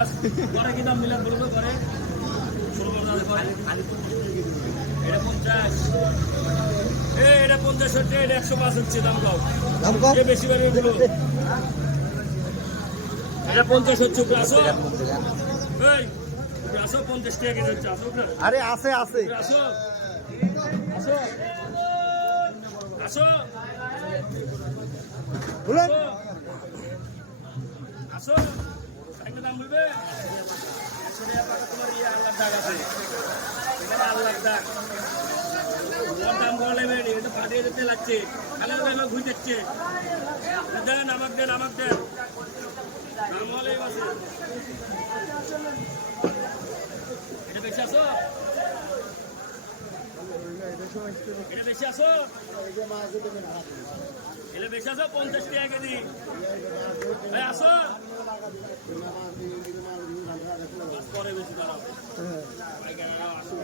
করে কি দাম মিলান বলো তো করে এটা 50 এটা 50 হচ্ছে এটা 105 হচ্ছে দাম কম বেশি বাড়বে বলো এটা 50 হচ্ছে আসো এই আসো 50 টাকা কেজি হচ্ছে আসো আরে আছে আছে আসো আসো আসো বলুন আসো একটা দাম বলবে 100 টাকা পাকা তোমার ইয়ে আল্লাহ দাগ আছে এখানে আল্লাহ দাগ ওর দাম বলে বেড়ে এটা ফাটিয়ে যেতে লাগছে কালার ভাই ঘুরে যাচ্ছে দেন আমাকে দেন দাম হলেই আছে এটা বেশি আসো এটা বেশি আসো এটা বেশি আসো 50 টাকা কেজি ভাই আসো পরে বেশি দাঁড়াও আসো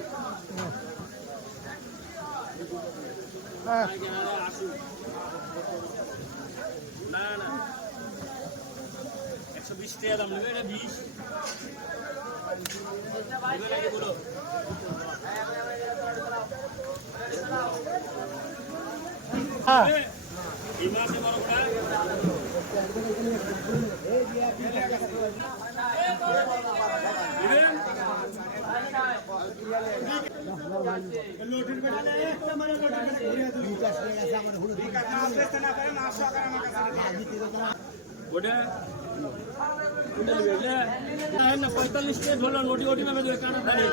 না না 120 টাকা দাম নেবে এটা 20 বলো এই মাসে বড় ওটা 45 টাকা ধরলো নোটি ওটি নামে কাটা দাঁড়িয়ে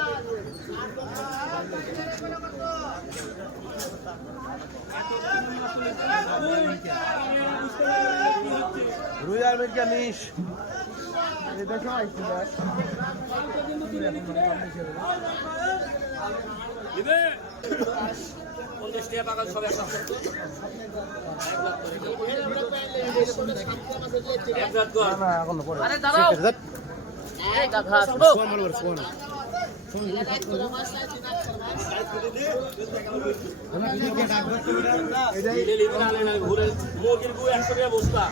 রুইয়ার মির্কা নিশ দেখো আইছি দিবে 50 টাকা পাকা সব এক রাত কর না এখন পরে আরে দাঁড়াও এই গাধা শুনো ফোন মারো ফোন মুরগির গু 100 টাকা বস্তা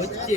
হচ্ছে